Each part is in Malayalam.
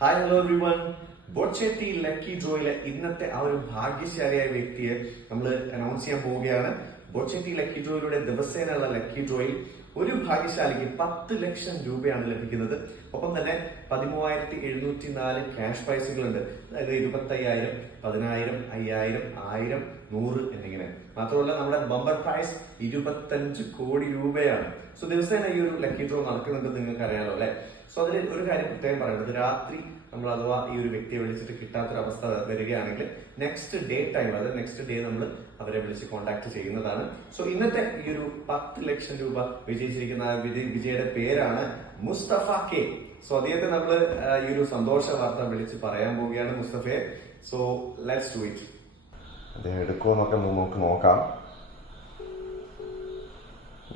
ഹായ് ഹലോ എവ്രിവൺ ബോച്ചെത്തി ലക്കി ഡ്രോയിലെ ഇന്നത്തെ ആ ഒരു ഭാഗ്യശാലിയായ വ്യക്തിയെ നമ്മൾ അനൗൺസ് ചെയ്യാൻ പോവുകയാണ്. ബോച്ചെത്തി ലക്കി ഡ്രോയിലൂടെ ദിവസേനയുള്ള ലക്കി ഡ്രോയിൽ ഒരു ഭാഗ്യശാലിക്ക് പത്ത് ലക്ഷം രൂപയാണ് ലഭിക്കുന്നത്. ഒപ്പം തന്നെ പതിമൂവായിരത്തി എഴുന്നൂറ്റി നാല് ക്യാഷ് പ്രൈസുകളുണ്ട് അതായത് ഇരുപത്തയ്യായിരം പതിനായിരം അയ്യായിരം ആയിരം നൂറ് എന്നിങ്ങനെ. മാത്രമല്ല നമ്മുടെ ബമ്പർ പ്രൈസ് ഇരുപത്തഞ്ച് കോടി രൂപയാണ്. സോ ദിവസേന ഈ ഒരു ലക്കി ഡ്രോ നടക്കുന്നുണ്ട് നിങ്ങൾക്ക് അറിയാലോ അല്ലെ? സോ അതിൽ ഒരു കാര്യം പ്രത്യേകം പറയേണ്ടത്. രാത്രി നമ്മൾ അഥവാ ഈ ഒരു വ്യക്തിയെ വിളിച്ചിട്ട് കിട്ടാത്തൊരവസ്ഥ വരികയാണെങ്കിൽ നെക്സ്റ്റ് ഡേ ടൈം അതായത് നെക്സ്റ്റ് ഡേ നമ്മൾ അവരെ വിളിച്ച് കോൺടാക്ട് ചെയ്യുന്നതാണ്. സോ ഇന്നത്തെ ഈ ഒരു പത്ത് ലക്ഷം രൂപ വിജയിച്ചിരിക്കുന്ന വിജയുടെ പേരാണ് മുസ്തഫ കെ സോ അദ്ദേഹത്തെ നമ്മൾ ഈ ഒരു സന്തോഷ വാർത്ത വിളിച്ച് പറയാൻ പോവുകയാണ് മുസ്തഫയെ. സോ ലെറ്റ്സ് ഡു ഇറ്റ് അദ്ദേഹം എടുക്കുമോ എന്നൊക്കെ നമുക്ക് നോക്കാം.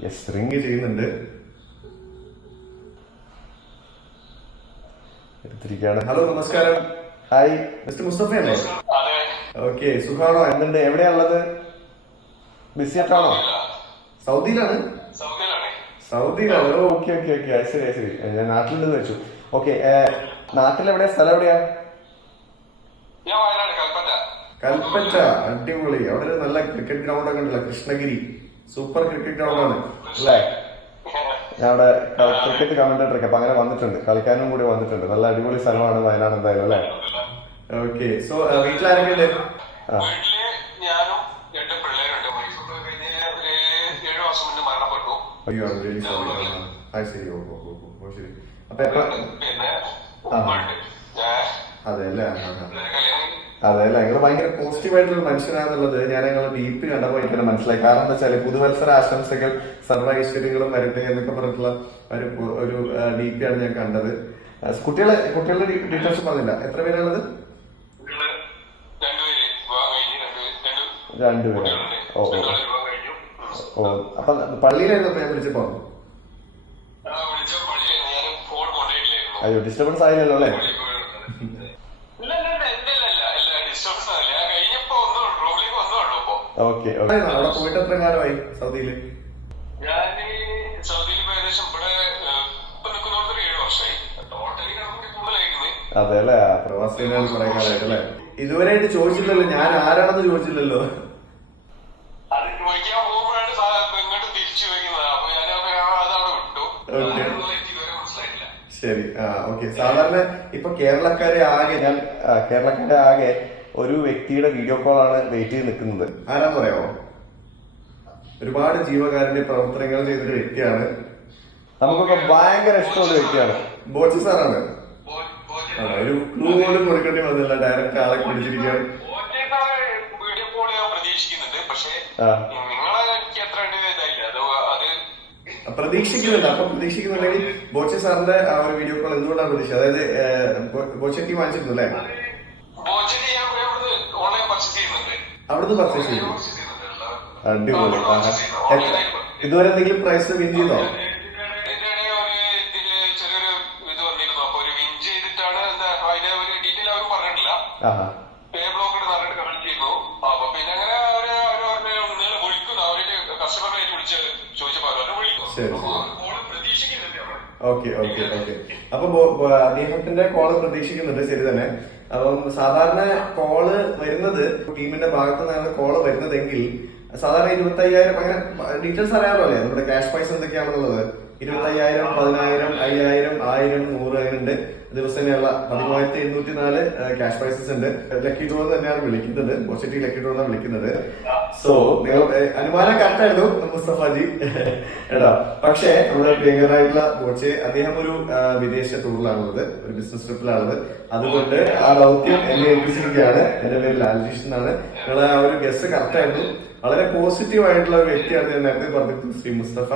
യെസ് റിങ് ചെയ്യുന്നുണ്ട്. എടുത്തിരിക്കുകയാണ്. ഹലോ നമസ്കാരം. ഹായ് മിസ്റ്റർ മുസ്തഫ അല്ലേ അതെ. ഓക്കെ സുഖാണോ എന്തുണ്ട്? എവിടെയാണുള്ളത്? ബിസി ആയിട്ടാണോ സൗദിയിലാണ്? സൗദിയിലാണ്. ഓ ഓക്കെ ഓക്കെ ഓക്കെ ശരി ശരി. ഞാൻ നാട്ടിലുണ്ടെന്ന് വെച്ചു. ഓക്കെ നാട്ടിലെവിടെയാ? സ്ഥലം എവിടെയാ? ഞാൻ കൽപ്പറ്റ അടിപൊളി. അവിടെ ഒരു നല്ല ക്രിക്കറ്റ് ഗ്രൗണ്ട് ഒക്കെ ഉണ്ടല്ലോ. കൃഷ്ണഗിരി. സൂപ്പർ ക്രിക്കറ്റ് ഗ്രൗണ്ട് ആണ്. അല്ലേ? അവിടെ ക്രിക്കറ്റ് കമന്റേറ്റർ ഒക്കെ അപ്പൊ അങ്ങനെ വന്നിട്ടുണ്ട്. കളിക്കാനും കൂടി വന്നിട്ടുണ്ട്. നല്ല അടിപൊളി സ്ഥലമാണ് വയനാട് എന്തായാലും അല്ലേ? ഓക്കെ സോ വീട്ടിലാരൊക്കെ അയ്യോ അത് അല്ലേ? അതെ അല്ലെ? നിങ്ങൾ ഭയങ്കര പോസിറ്റീവ് ആയിട്ടുള്ള മനുഷ്യനാണെന്നുള്ളത് ഞാൻ ഞങ്ങൾ ഡീപ്പ് കണ്ടപ്പോൾ എനിക്ക് മനസ്സിലായി. കാരണം എന്താ വെച്ചാൽ പുതുവത്സര ആശംസകൾ സർവ ഐശ്വര്യങ്ങളും വരട്ടെ എന്നൊക്കെ പറഞ്ഞിട്ടുള്ള ഒരു ഒരു ഡീപ്പിയാണ് ഞാൻ കണ്ടത്. കുട്ടികളെ കുട്ടികളുടെ ഡീറ്റെയിൽസ് പറഞ്ഞില്ല. എത്ര പേരാണത്? കുട്ടികൾ രണ്ടുപേര് വിവാഹം കഴിഞ്ഞ് രണ്ട് രണ്ട് രണ്ടുപേരും? ഓ ഓ. അപ്പൊ പള്ളിയിലായിരുന്നു ഞാൻ വിളിച്ചപ്പോ അയ്യോ ഡിസ്റ്റർബൻസ് ആയില്ലല്ലോ അല്ലേ? ഓക്കെ അവിടെ പോയിട്ട് എത്ര കാലമായി സൗദിയിൽ ഞാൻ സൗദിയിൽ ഏകദേശം ഇവിടെ ഏഴ് വർഷമായി. ടോട്ടലി അതെ അല്ലേ? പ്രവാസികളാണ് കുറെ കാലമായിട്ട് അല്ലെ? ഇതുവരെയായിട്ട് ചോദിച്ചില്ലല്ലോ ഞാൻ ആരാണെന്ന് ചോദിച്ചില്ലല്ലോ. അത് ചോദിക്കാൻ പോകുമ്പോഴാണ് ഇങ്ങോട്ട് തിരിച്ചു അപ്പൊ ഞാൻ അതവിടെ വിട്ടു. ശരി ആ ഓക്കെ. സാധാരണ ഇപ്പൊ കേരളക്കാരെ ആകെ ഞാൻ കേരളക്കാരെ ആകെ ഒരു വ്യക്തിയുടെ വീഡിയോ കോൾ ആണ് വെയിറ്റ് ചെയ്ത് നിൽക്കുന്നത്. ആരാന്ന് പറയാമോ ഒരുപാട് ജീവകാരുണ്യ പ്രവർത്തനങ്ങൾ ചെയ്തൊരു വ്യക്തിയാണ്. നമുക്കൊക്കെ ഭയങ്കര ഇഷ്ടമുള്ള വ്യക്തിയാണ്. ബോച്ചി സാറാണ്. ഒരു ക്ലൂ പോലും കൊടുക്കേണ്ടി വന്നില്ല ഡയറക്റ്റ് ആളെ പിടിച്ചിരിക്കുകയാണ്. ബോജെ സാറ് വീഡിയോ കോൾ പ്രതീക്ഷിക്കുന്നുണ്ട് പക്ഷേ ആ. നിങ്ങളെ എനിക്ക് ഇതായില്ല. അത് അത് പ്രതീക്ഷിക്കുന്നുണ്ട്. അപ്പൊ പ്രതീക്ഷിക്കുന്നുണ്ടെങ്കിൽ ബോച്ച സാറിന്റെ ആ ഒരു വീഡിയോ കോൾ എന്തുകൊണ്ടാണ് പ്രതീക്ഷിച്ചത് അതായത് ബോച്ച ടീം വാങ്ങിച്ചിരുന്നു അല്ലേ ബോജനെ ഞാൻ ഇവിടുന്ന് ഓൺലൈൻ പർച്ചേസ് ചെയ്യുന്നുണ്ട് അവിടുന്ന് പർച്ചേസ് ചെയ്തു. അടിപൊളി. ഇതുവരെ എന്തെങ്കിലും പ്രൈസ് വിൻ ചെയ്തോ? ശരി. Okay okay okay. അപ്പൊ അദ്ദേഹത്തിന്റെ കോൾ പ്രതീക്ഷിക്കുന്നുണ്ട്. ശരി തന്നെ. അപ്പം സാധാരണ കോൾ വരുന്നത് ടീമിന്റെ ഭാഗത്ത് നിന്നാണ് കോൾ വരുന്നതെങ്കിൽ സാധാരണ ഇരുപത്തി അയ്യായിരം അങ്ങനെ ഡീറ്റെയിൽസ് അറിയാമല്ലോ നമ്മുടെ ക്യാഷ് പ്രൈസ് എന്തൊക്കെയാണെന്നുള്ളത്? ഇരുപത്തി അയ്യായിരം പതിനായിരം അയ്യായിരം ആയിരം നൂറ് അങ്ങനെ ഉണ്ട് ദിവസേനയുള്ള പതിമൂവായിരത്തി എഴുന്നൂറ്റി നാല് ക്യാഷ് പ്രൈസസ് ഉണ്ട്. ലക്കി ഡ്രോ തന്നെയാണ് വിളിക്കുന്നത്. പോസിറ്റീവ് ലക്കി ഡ്രോ വിളിക്കുന്നത്. സോ നിങ്ങൾ അനുമാനം കറക്റ്റ് ആയിരുന്നു മുസ്തഫാജി. എടാ പക്ഷേ നമ്മുടെ പ്രിയങ്കരായിട്ടുള്ള കോച്ച് അദ്ദേഹം ഒരു വിദേശ ടൂറിലാണുള്ളത് ഒരു ബിസിനസ് ട്രിപ്പിലാണുള്ളത് അതുകൊണ്ട് ആ ദൗത്യം എന്നെ ഏൽപ്പിച്ചിരിക്കുകയാണ്. എന്റെ പേര് ലാൽജീഷ് എന്നാണ്. നിങ്ങൾ ആ ഒരു ഗസ്റ്റ് കറക്റ്റ് ആയിരുന്നു. വളരെ പോസിറ്റീവ് ആയിട്ടുള്ള ഒരു വ്യക്തിയാണ് ഞാൻ നേരത്തെ പറഞ്ഞിട്ടുണ്ട് ശ്രീ മുസ്തഫ.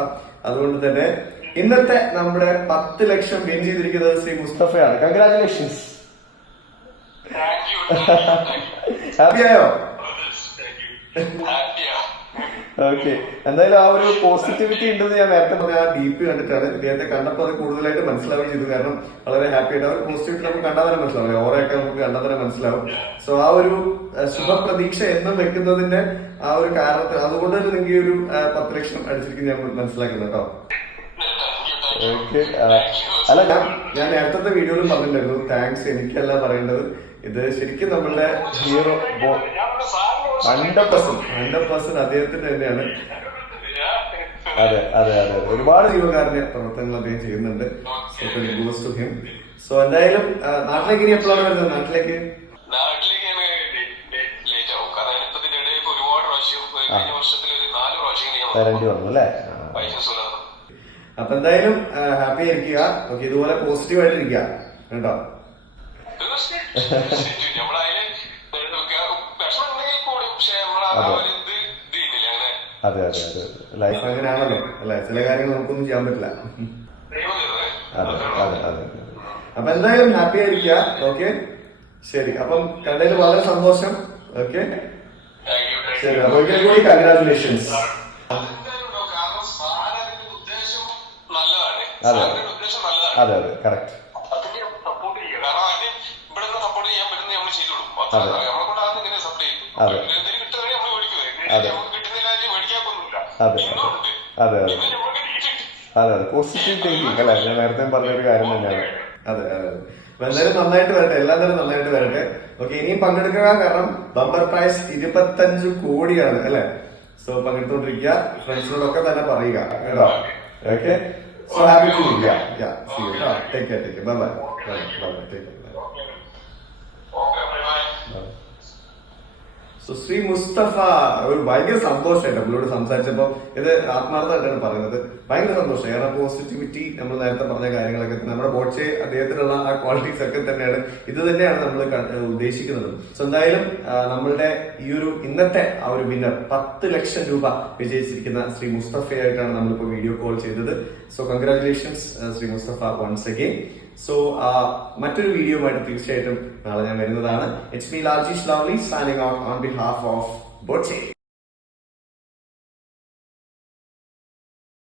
അതുകൊണ്ട് തന്നെ ഇന്നത്തെ നമ്മുടെ പത്ത് ലക്ഷം വിൻ ചെയ്തിരിക്കുന്നത് ശ്രീ മുസ്തഫയാണ്. കൺഗ്രാചുലേഷൻസ് ഹാപ്പിയായോ ഓക്കെ എന്തായാലും ആ ഒരു പോസിറ്റിവിറ്റി ഉണ്ടെന്ന് ഞാൻ നേരത്തെ പറഞ്ഞ ആ ഡി പി കണ്ടിട്ടാണ്. ഇദ്ദേഹത്തെ കണ്ടപ്പോൾ അത് കൂടുതലായിട്ട് മനസ്സിലാവുകയും ചെയ്തു. കാരണം വളരെ ഹാപ്പി ആയിട്ട് പോസിറ്റിവിറ്റി നമുക്ക് കണ്ടാൽ തന്നെ മനസ്സിലാവും. ഓറയൊക്കെ നമുക്ക് കണ്ടാൽ തന്നെ മനസ്സിലാവും. സോ ആ ഒരു ശുഭ ശുഭപ്രതീക്ഷ എന്നും വെക്കുന്നതിന്റെ ആ ഒരു കാരണത്തിൽ അതുകൊണ്ട് തന്നെ നിങ്ങൾക്ക് ഈ ഒരു പത്ത് ലക്ഷം അടിച്ചിരിക്കുന്ന ഞാൻ മനസ്സിലാക്കുന്നത് കേട്ടോ. ഓക്കെ. അല്ല ഞാൻ ഞാൻ നേരത്തെ വീഡിയോയിലും പറഞ്ഞിട്ടുണ്ടായിരുന്നു. താങ്ക്സ് എനിക്കല്ല പറയേണ്ടത്. ഇത് ശരിക്കും നമ്മളുടെ hero hundred percent hundred percent അദ്ദേഹത്തിന്റെ തന്നെയാണ്. അതെ അതെ അതെ അതെ. ഒരുപാട് ജീവകാരന്റെ പ്രവർത്തനങ്ങൾ അദ്ദേഹം ചെയ്യുന്നുണ്ട്. ഗോസ് ടു ഹിം സോ എന്തായാലും നാട്ടിലേക്ക് ഇനി എപ്പോഴാണ് വരുന്നത്? നാട്ടിലേക്ക്? ഒരുപാട് പ്രാവശ്യം കഴിഞ്ഞ വർഷത്തിൽ നാല് പ്രാവശ്യം വരേണ്ടി വന്നു അല്ലേ? അപ്പൊ എന്തായാലും ഹാപ്പി ആയിരിക്കുക. ഓക്കെ ഇതുപോലെ പോസിറ്റീവ് ആയിട്ടിരിക്കുക കേട്ടോ അതെ. അതെ അതെ ലൈഫ് അങ്ങനെ ആണല്ലോ അല്ലെ? ചില കാര്യങ്ങൾ നമുക്കൊന്നും ചെയ്യാൻ പറ്റില്ല. അതെ അതെ അതെ. അപ്പൊ എന്തായാലും ഹാപ്പി ആയിരിക്കുക. ഓക്കെ? ശരി. അപ്പം കണ്ടതിൽ വളരെ സന്തോഷം. ഓക്കെ? ശരി. അപ്പൊ ഒരിക്കൽ കൂടി കൺഗ്രാറ്റുലേഷൻസ് അതെ. അതെ അതെ കറക്റ്റ് അതെ. അതെ. അതെ. അതെ. അതെ അതെ. അതെ അതെ. പോസിറ്റീവ് തിങ്കിങ് അല്ലെ? ഞാൻ നേരത്തെ പറഞ്ഞൊരു കാര്യം തന്നെയാണ്. അതെ അതെ എല്ലാവരും നന്നായിട്ട് വരട്ടെ? എല്ലാം തന്നെ നന്നായിട്ട് വരട്ടെ? ഓക്കെ ഇനിയും പങ്കെടുക്കുക. കാരണം ബമ്പർ പ്രൈസ് ഇരുപത്തഞ്ച് കോടിയാണ് അല്ലെ? സോ പങ്കെടുത്തോണ്ടിരിക്കുക. ഫ്രണ്ട്സിനോടൊക്കെ തന്നെ പറയുക കേട്ടോ? Okay So happy to meet you. Yeah, yeah. See oh, you. Take care, take care. Bye bye. Bye bye. Take care. Bye. Okay, bye bye. Shri Mustafa ഒരു ഭയങ്കര സന്തോഷമായിട്ട് നമ്മളോട് സംസാരിച്ചപ്പോൾ ഇത് ആത്മാർത്ഥമായിട്ടാണ് പറയുന്നത്. ഭയങ്കര സന്തോഷം. കാരണം പോസിറ്റിവിറ്റി നമ്മൾ നേരത്തെ പറഞ്ഞ കാര്യങ്ങളൊക്കെ നമ്മുടെ ബോട്ടെ അദ്ദേഹത്തിനുള്ള ആ ക്വാളിറ്റീസ് ഒക്കെ തന്നെയാണ്. ഇത് തന്നെയാണ് നമ്മൾ ഉദ്ദേശിക്കുന്നത്. സോ എന്തായാലും നമ്മളുടെ ഈ ഒരു ഇന്നത്തെ ആ ഒരു വിന്നർ പത്ത് ലക്ഷം രൂപ വിജയിച്ചിരിക്കുന്ന ശ്രീ മുസ്തഫയായിട്ടാണ് നമ്മളിപ്പോൾ വീഡിയോ കോൾ ചെയ്തത്. So congratulations Shri Mustafa once again so മറ്റൊരു വീഡിയോയുമായിട്ട് തീർച്ചയായിട്ടും നാളെ ഞാൻ വരുന്നതാണ്. ഇറ്റ്സ് മീ ലാർജീഷ് ലവ്ലി സാനിങ് ഓൺ ബിഹാഫ് ഓഫ് ബോട്ടെ